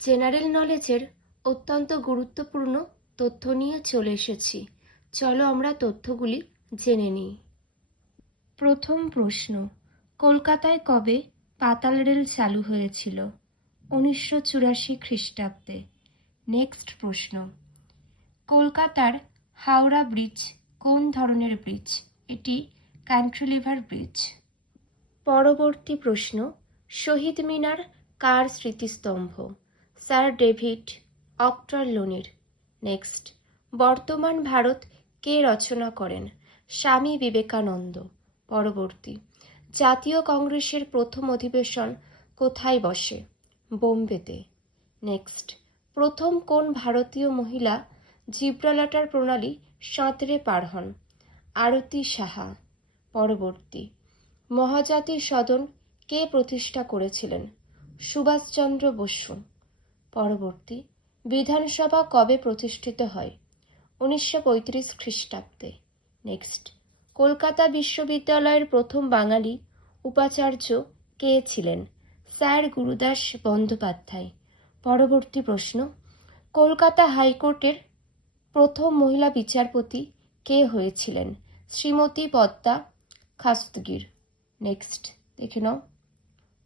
General নলেজের অত্যন্ত গুরুত্বপূর্ণ তথ্য নিয়ে চলে এসেছি। চলো আমরা তথ্যগুলি জেনে নিই। প্রথম প্রশ্ন, কলকাতায় কবে পাতাল রেল চালু হয়েছিল? 1984 খ্রিস্টাব্দে। নেক্সট প্রশ্ন, কলকাতার হাওড়া ব্রিজ কোন ধরনের ব্রিজ? এটি ক্যান্টিলিভার ব্রিজ। পরবর্তী প্রশ্ন, শহীদ মিনার কার স্মৃতিস্তম্ভ? Sir David অক্টারলোনের। নেক্সট, বর্তমান ভারত কে রচনা করেন? স্বামী বিবেকানন্দ। পরবর্তী, জাতীয় কংগ্রেসের প্রথম অধিবেশন কোথায় বসে? বোম্বেতে। নেক্সট, প্রথম কোন ভারতীয় মহিলা জিব্রাল্টার প্রণালী সাঁতরে পার হন? আরতি সাহা। পরবর্তী, মহাজাতি সদন কে প্রতিষ্ঠা করেছিলেন? সুভাষচন্দ্র বসু। পরবর্তী, বিধানসভা কবে প্রতিষ্ঠিত হয়? 1935 খ্রিস্টাব্দে। নেক্সট, কলকাতা বিশ্ববিদ্যালয়ের প্রথম বাঙালি উপাচার্য কে ছিলেন? স্যার গুরুদাস বন্দ্যোপাধ্যায়। পরবর্তী প্রশ্ন, কলকাতা হাইকোর্টের প্রথম মহিলা বিচারপতি কে হয়েছিলেন? শ্রীমতী পদ্মা খাস্তগির। নেক্সট দেখে নাও,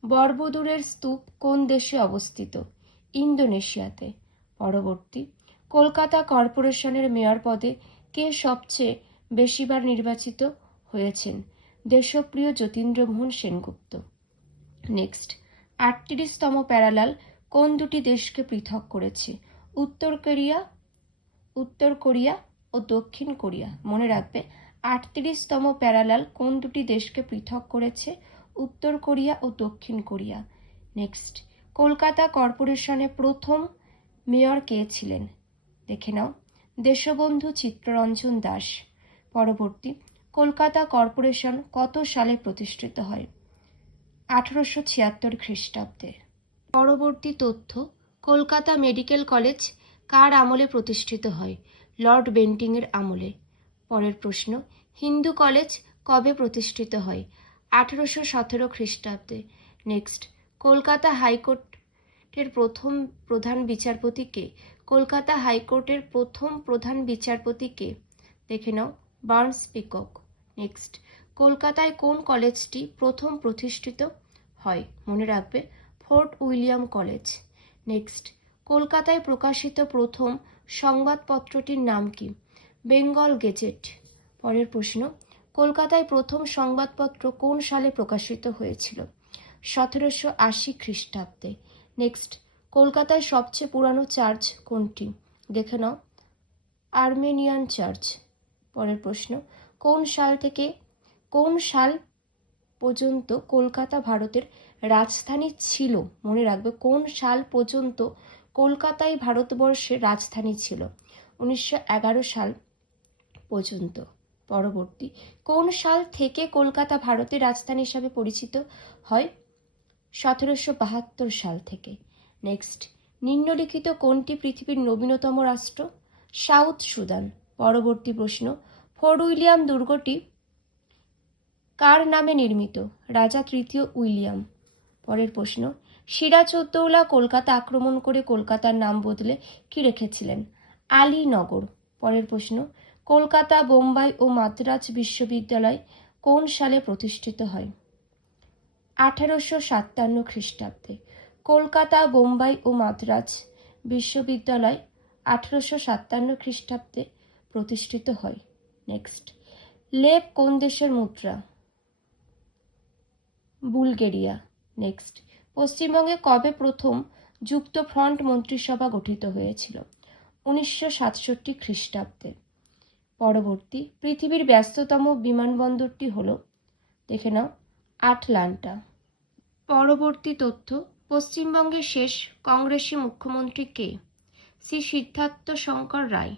বরবুদুরের স্তূপ কোন দেশে অবস্থিত? ইন্দোনেশিয়াতে। পরবর্তী, কলকাতা কর্পোরেশনের মেয়র পদে কে সবচেয়ে বেশিবার নির্বাচিত হয়েছেন? দেশপ্রিয় যতীন্দ্রমোহন সেনগুপ্ত। নেক্সট, 38তম প্যারালাল কোন দুটি দেশকে পৃথক করেছে? উত্তর কোরিয়া ও দক্ষিণ কোরিয়া। মনে রাখবে, 38তম প্যারালাল কোন দুটি দেশকে পৃথক করেছে? উত্তর কোরিয়া ও দক্ষিণ কোরিয়া। নেক্সট, কলকাতা কর্পোরেশনে প্রথম মেয়র কে ছিলেন? দেখে নাও, দেশবন্ধু চিত্তরঞ্জন দাস। পরবর্তী, কলকাতা কর্পোরেশন কত সালে প্রতিষ্ঠিত হয়? 1876 খ্রিস্টাব্দে। পরবর্তী তথ্য, কলকাতা মেডিকেল কলেজ কার আমলে প্রতিষ্ঠিত হয়? লর্ড বেন্টিংয়ের আমলে। পরের প্রশ্ন, হিন্দু কলেজ কবে প্রতিষ্ঠিত হয়? 1817 খ্রিস্টাব্দে। নেক্সট, কলকাতা হাইকোর্টের প্রথম প্রধান বিচারপতি কে? কলকাতা হাইকোর্টের প্রথম প্রধান বিচারপতি কে? দেখে নাও, বার্নস পিকক। নেক্সট, কলকাতায় কোন কলেজটি প্রথম প্রতিষ্ঠিত হয়? মনে রাখবে, ফোর্ট উইলিয়াম কলেজ। নেক্সট, কলকাতায় প্রকাশিত প্রথম সংবাদপত্রটির নাম কি? বেঙ্গল গেজেট। পরের প্রশ্ন, কলকাতায় প্রথম সংবাদপত্র কোন সালে প্রকাশিত হয়েছিল? 1780 খ্রিস্টাব্দে। নেক্সট, কলকাতায় সবচেয়ে পুরানো চার্চ কোনটি? দেখে নাও, আর্মেনিয়ান চার্চ। পরের প্রশ্ন, কোন সাল পর্যন্ত কলকাতা ভারতের রাজধানী ছিল? মনে রাখবে, কোন সাল পর্যন্ত কলকাতায় ভারতবর্ষের রাজধানী ছিল? 1911 সাল পর্যন্ত। পরবর্তী, কোন সাল থেকে কলকাতা ভারতের রাজধানী হিসাবে পরিচিত হয়? 1772 সাল থেকে। নেক্সট, নিম্নলিখিত কোনটি পৃথিবীর নবীনতম রাষ্ট্র? South Sudan. পরবর্তী প্রশ্ন, ফোর্ট উইলিয়াম দুর্গটি কার নামে নির্মিত? রাজা তৃতীয় উইলিয়াম। পরের প্রশ্ন, সিরাজউদ্দৌলা কলকাতা আক্রমণ করে কলকাতার নাম বদলে কি রেখেছিলেন? আলীনগর। পরের প্রশ্ন, কলকাতা, বোম্বাই ও মাদ্রাজ বিশ্ববিদ্যালয় কোন সালে প্রতিষ্ঠিত হয়? 1857 খ্রিস্টাব্দে। কলকাতা, বোম্বাই ও মাদ্রাজ বিশ্ববিদ্যালয় 1857 খ্রিস্টাব্দে প্রতিষ্ঠিত হয়। নেক্সট, লেপ কোন দেশের মুদ্রা? বুলগেরিয়া। নেক্সট, পশ্চিমবঙ্গে কবে প্রথম যুক্ত ফ্রন্ট মন্ত্রিসভা গঠিত হয়েছিল? 1967 খ্রিস্টাব্দে। পরবর্তী, পৃথিবীর ব্যস্ততম বিমানবন্দরটি হল? দেখে নাও, আটলান্টা। পরবর্তী তথ্য, পশ্চিমবঙ্গের শেষ কংগ্রেসী মুখ্যমন্ত্রী কে? শ্রী সিদ্ধার্থ শঙ্কর রায়।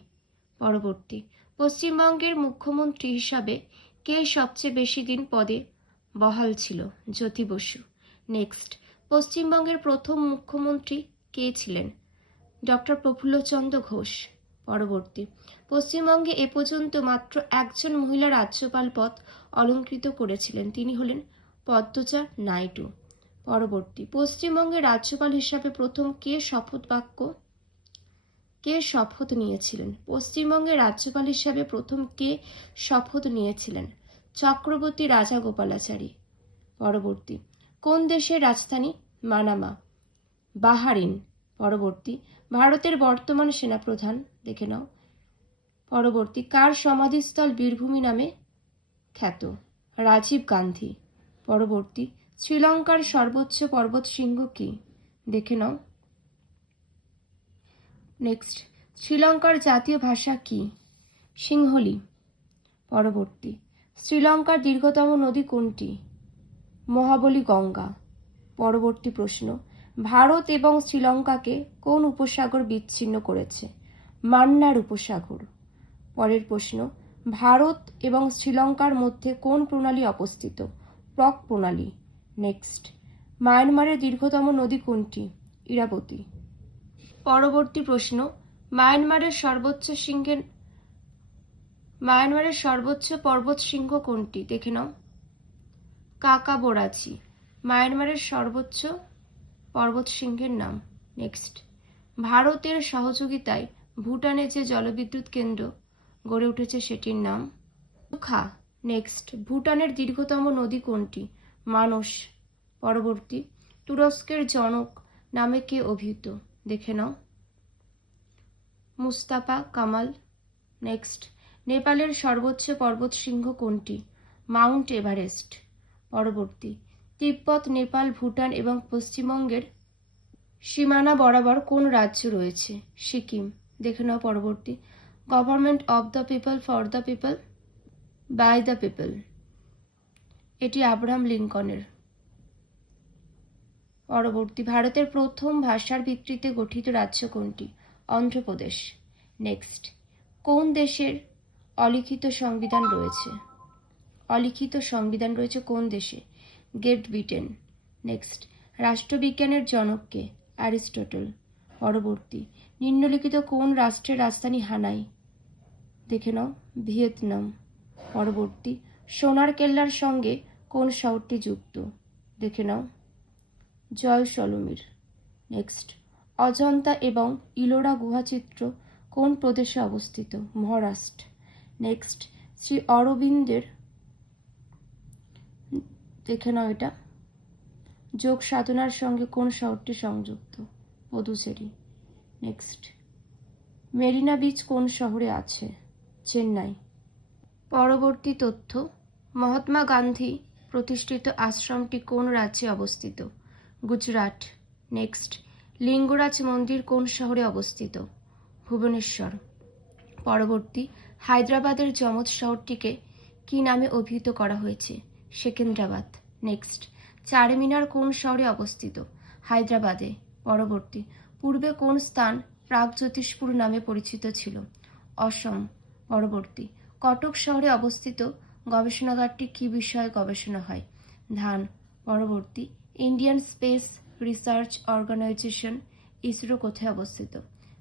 পরবর্তী, পশ্চিমবঙ্গের মুখ্যমন্ত্রী হিসাবে কে সবচেয়ে বেশি দিন পদে বহাল ছিল? জ্যোতি বসু। নেক্সট, পশ্চিমবঙ্গের প্রথম মুখ্যমন্ত্রী কে ছিলেন? ডক্টর প্রফুল্লচন্দ্র ঘোষ। পরবর্তী, পশ্চিমবঙ্গে এ পর্যন্ত মাত্র একজন মহিলা রাজ্যপাল পদ অলঙ্কৃত করেছিলেন, তিনি হলেন পদ্মজা নাইডু। পরবর্তী, পশ্চিমবঙ্গের রাজ্যপাল হিসাবে প্রথম কে শপথ নিয়েছিলেন? পশ্চিমবঙ্গের রাজ্যপাল হিসাবে প্রথম কে শপথ নিয়েছিলেন? চক্রবর্তী রাজাগোপালাচারী। পরবর্তী, কোন দেশের রাজধানী মানামা? বাহারিন। পরবর্তী, ভারতের বর্তমান সেনাপ্রধান দেখে নাও। পরবর্তী, কার সমাধিস্থল বীরভূমি নামে খ্যাত? রাজীব গান্ধী। পরবর্তী, শ্রীলঙ্কার সর্বোচ্চ পর্বত শৃঙ্গ কি? দেখে নাও। নেক্সট, শ্রীলঙ্কার জাতীয় ভাষা কি? সিংহলি। পরবর্তী, শ্রীলঙ্কার দীর্ঘতম নদী কোনটি? মহাবলী গঙ্গা। পরবর্তী প্রশ্ন, ভারত এবং শ্রীলঙ্কাকে কোন উপসাগর বিচ্ছিন্ন করেছে? মান্নার উপসাগর। পরের প্রশ্ন, ভারত এবং শ্রীলঙ্কার মধ্যে কোন প্রণালী অবস্থিত? প্রক প্রণালী। নেক্সট, মায়ানমারের দীর্ঘতম নদী কোনটি? ইরাবতী। পরবর্তী প্রশ্ন, মায়ানমারের সর্বোচ্চ পর্বত শৃঙ্গ কোনটি? দেখে নাও। কাকাবোরাচি। মায়ানমারের সর্বোচ্চ পর্বত শৃঙ্গের নাম। নেক্সট, ভারতের সহযোগিতায় ভুটানে যে জলবিদ্যুৎ কেন্দ্র গড়ে উঠেছে সেটির নাম খা। নেক্সট, ভুটানের দীর্ঘতম নদী কোনটি? মানস। পরবর্তী, তুরস্কের জনক নামে কে অভিহিত? দেখে নাও। মুস্তাফা কামাল। নেক্সট, নেপালের সর্বোচ্চ পর্বত শৃঙ্গ কোনটি? Mount Everest. পরবর্তী, তিব্বত, নেপাল, ভুটান এবং পশ্চিমবঙ্গের সীমানা বরাবর কোন রাজ্য রয়েছে? সিকিম। দেখে নাও। পরবর্তী, government of the people, for the people, by the people, এটি আব্রাহাম লিঙ্কনের। পরবর্তী, ভারতের প্রথম ভাষার ভিত্তিতে গঠিত রাজ্য কোনটি? অন্ধ্রপ্রদেশ। নেক্সট, কোন দেশের অলিখিত সংবিধান রয়েছে? কোন দেশে? Great Britain. নেক্সট, রাষ্ট্রবিজ্ঞানের জনক কে? অ্যারিস্টটল। পরবর্তী, নিম্নলিখিত কোন রাষ্ট্রের রাজধানী হানাই? দেখে নাও। ভিয়েতনাম। পরবর্তী, সোনার কেল্লার সঙ্গে কোন শহরটি যুক্ত? দেখে নাও। জয়সলমীর। নেক্সট, অজন্তা এবং ইলোরা গুহাচিত্র কোন প্রদেশে অবস্থিত? মহারাষ্ট্র। নেক্সট, শ্রী অরবিন্দের দেখে নাও এটা যোগ সাধনার সঙ্গে কোন শহরটি সংযুক্ত? পদুচেরি। নেক্সট, মেরিনা বিচ কোন শহরে আছে? চেন্নাই। পরবর্তী তথ্য, মহাত্মা গান্ধী প্রতিষ্ঠিত আশ্রমটি কোন রাজ্যে অবস্থিত? গুজরাট। নেক্সট, লিঙ্গরাজ মন্দির কোন শহরে অবস্থিত? ভুবনেশ্বর। পরবর্তী, হায়দ্রাবাদের যমজ শহরটিকে কি নামে অভিহিত করা হয়েছে? সেকেন্দ্রাবাদ। নেক্সট, চারমিনার কোন শহরে অবস্থিত? হায়দ্রাবাদে। পরবর্তী, পূর্বে কোন স্থান প্রাগজ্যোতিষপুর নামে পরিচিত ছিল? অসম। পরবর্তী, কটক শহরে অবস্থিত গবেষণাগারটি কি বিষয়ে গবেষণা হয়? ধান। পরবর্তী, Indian Space Research Organisation ISRO কোথায় অবস্থিত?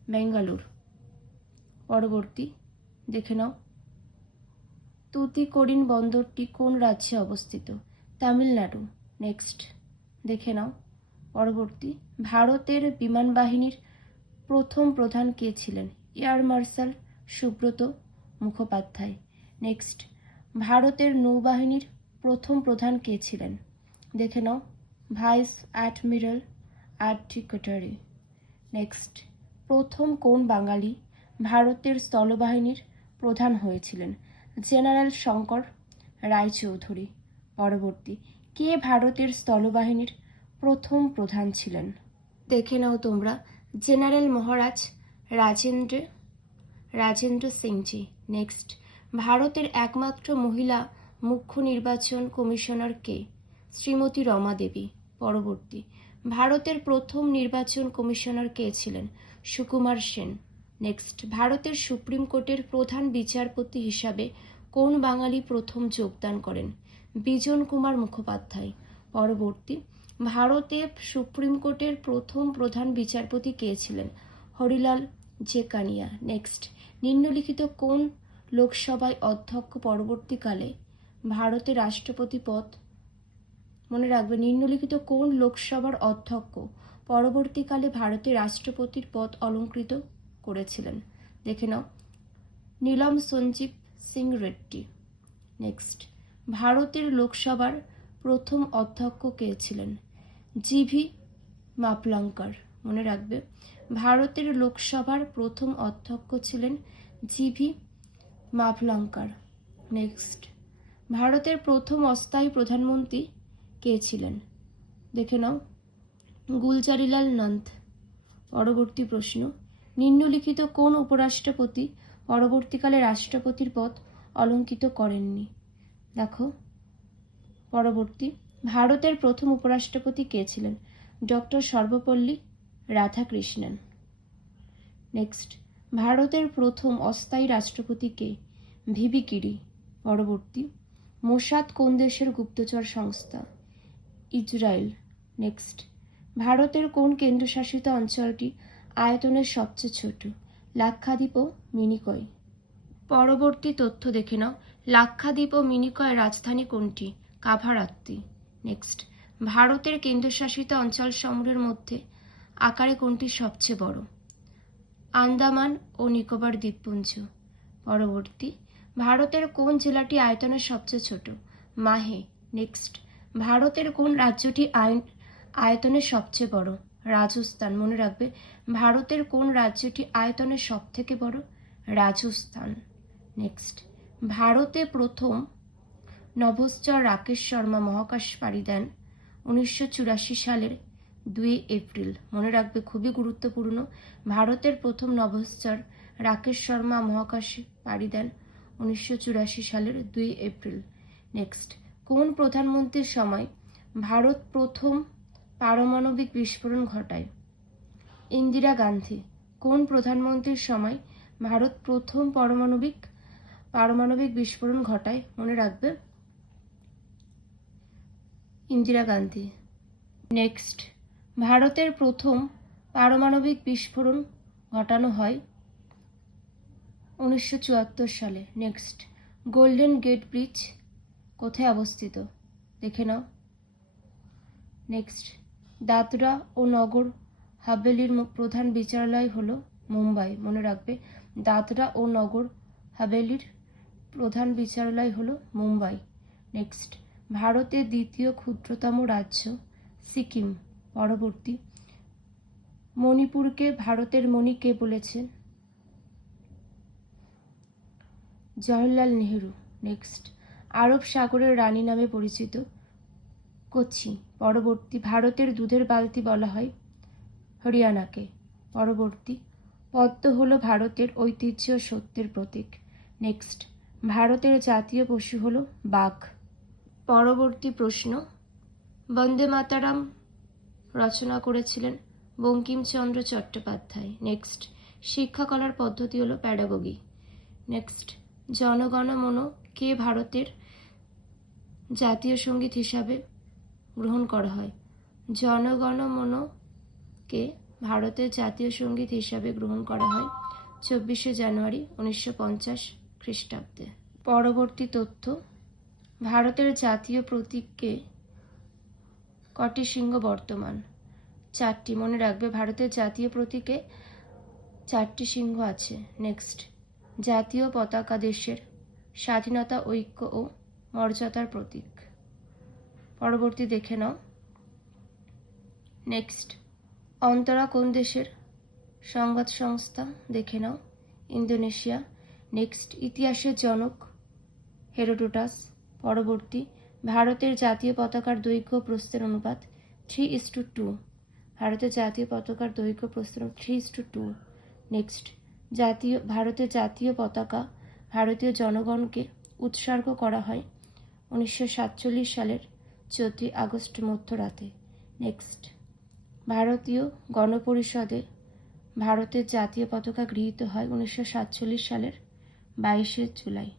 বেঙ্গালুর। পরবর্তী, দেখে নাও। তুতিকোরিন বন্দরটি কোন রাজ্যে অবস্থিত? তামিলনাড়ু। নেক্সট, দেখে নাও। পরবর্তী, ভারতের বিমান বাহিনীর প্রথম প্রধান কে ছিলেন? Air marshal Subrata Mukhopadhyay. Next, ভারতের নৌবাহিনীর প্রথম প্রধান কে ছিলেন? দেখে নাও। Vice admiral R D. Katari. Next, প্রথম কোন বাঙালি ভারতের স্থলবাহিনীর প্রধান হয়েছিলেন? জেনারেল শঙ্কর রায়চৌধুরী। পরবর্তী, কে ভারতের স্থলবাহিনীর প্রথম প্রধান ছিলেন? দেখে নাও তোমরা। জেনারেল মহারাজ রাজেন্দ্র সিংজি। নেক্সট, ভারতের একমাত্র মহিলা মুখ্য নির্বাচন কমিশনার কে? শ্রীমতী রমা দেবী। পরবর্তী, ভারতের প্রথম নির্বাচন কমিশনার কে ছিলেন? সুকুমার সেন। নেক্সট, ভারতের সুপ্রিম কোর্টের প্রধান বিচারপতি হিসাবে কোন বাঙালি প্রথম যোগদান করেন? বিজন কুমার মুখোপাধ্যায়। পরবর্তী, ভারতে সুপ্রিম কোর্টের প্রথম প্রধান বিচারপতি কে ছিলেন? হরিলাল জেকানিয়া। নেক্সট, নিম্নলিখিত কোন লোকসভায় অধ্যক্ষ পরবর্তীকালে ভারতের রাষ্ট্রপতি পদ মনে রাখবে নিম্নলিখিত কোন লোকসভার অধ্যক্ষ পরবর্তীকালে ভারতের রাষ্ট্রপতির পদ অলঙ্কৃত করেছিলেন? দেখে নাও, নীলম সঞ্জীব সিং রেড্ডি। নেক্সট, ভারতের লোকসভার প্রথম অধ্যক্ষ কে ছিলেন? জিভি মাপলাঙ্কার। মনে রাখবে ভারতের লোকসভার প্রথম অধ্যক্ষ ছিলেন জিভি মাভলাঙ্কার। নেক্সট, ভারতের প্রথম অস্থায়ী প্রধানমন্ত্রী কে ছিলেন? দেখে নাও, গুলজারিলাল নন্দ। পরবর্তী প্রশ্ন, নিম্নলিখিত কোন উপরাষ্ট্রপতি পরবর্তীকালে রাষ্ট্রপতির পদ অলঙ্কিত করেননি? দেখো, পরবর্তী, ভারতের প্রথম উপরাষ্ট্রপতি কে ছিলেন? ডক্টর সর্বপল্লী রাধাকৃষ্ণন। নেক্সট, ভারতের প্রথম অস্থায়ী রাষ্ট্রপতি কে? ভিভি গিরি। পরবর্তী, মোসাদ কোন দেশের গুপ্তচর সংস্থা? ইসরায়েল। নেক্সট, ভারতের কোন কেন্দ্রশাসিত অঞ্চলটি আয়তনের সবচেয়ে ছোট? লাক্ষাদ্বীপ ও মিনিকয়। পরবর্তী তথ্য দেখে নাও, লাক্ষাদ্বীপ ও মিনিকয়ের রাজধানী কোনটি? কাভারাত্তি। নেক্সট, ভারতের কেন্দ্রশাসিত অঞ্চলসমূহের মধ্যে আকারে কোনটি সবচেয়ে বড়? আন্দামান ও নিকোবর দ্বীপপুঞ্জ। পরবর্তী, ভারতের কোন জেলাটি আয়তনের সবচেয়ে ছোট? মাহে। নেক্সট, ভারতের কোন রাজ্যটি আয়তনের সবচেয়ে বড়? রাজস্থান। মনে রাখবে ভারতের কোন রাজ্যটি আয়তনের সব থেকে বড়? রাজস্থান। নেক্সট, ভারতে প্রথম নভশ্চর রাকেশ শর্মা মহাকাশ পাড়ি দেন 1984 সালের 2 এপ্রিল। মনে রাখবে খুবই গুরুত্বপূর্ণ, ভারতের প্রথম নভশ্চর রাকেশ শর্মা মহাকাশে পাড়ি দেন 1984 সালের 2 এপ্রিল। নেক্সট, কোন প্রধানমন্ত্রীর সময় ভারত প্রথম পারমাণবিক বিস্ফোরণ ঘটায়? ইন্দিরা গান্ধী। কোন প্রধানমন্ত্রীর সময় ভারত প্রথম পারমাণবিক বিস্ফোরণ ঘটায়? মনে রাখবে ইন্দিরা গান্ধী। নেক্সট, ভারতের প্রথম পারমাণবিক বিস্ফোরণ ঘটানো হয় 1974 সালে। নেক্সট, গোল্ডেন গেট ব্রিজ কোথায় অবস্থিত? দেখে নাও। নেক্সট, দাদরা ও নগর হাভেলির প্রধান বিচারালয় হলো মুম্বাই। মনে রাখবে দাদরা ও নগর হাভেলির প্রধান বিচারালয় হলো মুম্বাই। নেক্সট, ভারতের দ্বিতীয় ক্ষুদ্রতম রাজ্য সিকিম। পরবর্তী, মণিপুরকে ভারতের মণি কে বলেছেন? জওহরলাল নেহেরু। নেক্সট, আরব সাগরের রানী নামে পরিচিত কোচি। পরবর্তী, ভারতের দুধের বালতি বলা হয় হরিয়ানাকে। পরবর্তী, পদ্ম হলো ভারতের ঐতিহ্য ও সত্যের প্রতীক। নেক্সট, ভারতের জাতীয় পশু হলো বাঘ। পরবর্তী প্রশ্ন, বন্দে মাতারাম রচনা করেছিলেন বঙ্কিমচন্দ্র চট্টোপাধ্যায়। নেক্সট, শিক্ষা কলার পদ্ধতি হলো প্যাডাগোগি। নেক্সট, জনগণ মন কে ভারতের জাতীয় সঙ্গীত হিসাবে গ্রহণ করা হয়? জনগণ মন কে ভারতের জাতীয় সঙ্গীত হিসাবে গ্রহণ করা হয় 24শে জানুয়ারি 1950 খ্রিস্টাব্দে। পরবর্তী তথ্য, ভারতের জাতীয় প্রতীককে কটি সিংহ বর্তমান? 4টি। মনে রাখবে ভারতের জাতীয় প্রতীকে 4টি সিংহ আছে। নেক্সট, জাতীয় পতাকা দেশের স্বাধীনতা, ঐক্য ও মর্যাদার প্রতীক। পরবর্তী দেখে নাও। নেক্সট, অন্তরা কোন দেশের সংবাদ সংস্থা? দেখে নাও, ইন্দোনেশিয়া। নেক্সট, ইতিহাসের জনক হেরোডোটাস। পরবর্তী, ভারতের জাতীয় পতাকার দৈর্ঘ্য প্রস্থের অনুপাত 3:2। ভারতের জাতীয় পতাকার দৈর্ঘ্য প্রস্থের 3:2। নেক্সট, ভারতের জাতীয় পতাকা ভারতীয় জনগণকে উৎসর্গ করা হয় 1947 সালের 14 আগস্ট মধ্যরাতে। নেক্সট, ভারতীয় গণপরিষদে ভারতের জাতীয় পতাকা গৃহীত হয় 1947 সালের 22শে জুলাই।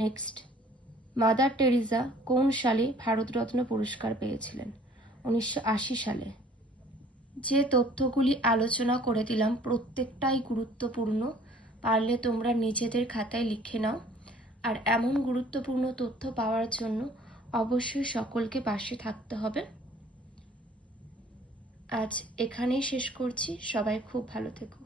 নেক্সট, মাদার টেরিজা কোন সালে ভারতরত্ন পুরস্কার পেয়েছিলেন? 1980 সালে। যে তথ্যগুলি আলোচনা করে দিলাম প্রত্যেকটাই গুরুত্বপূর্ণ, পারলে তোমরা নিজেদের খাতায় লিখে নাও। আর এমন গুরুত্বপূর্ণ তথ্য পাওয়ার জন্য অবশ্যই সকলকে পাশে থাকতে হবে। আজ এখানেই শেষ করছি। সবাই খুব ভালো থেকো।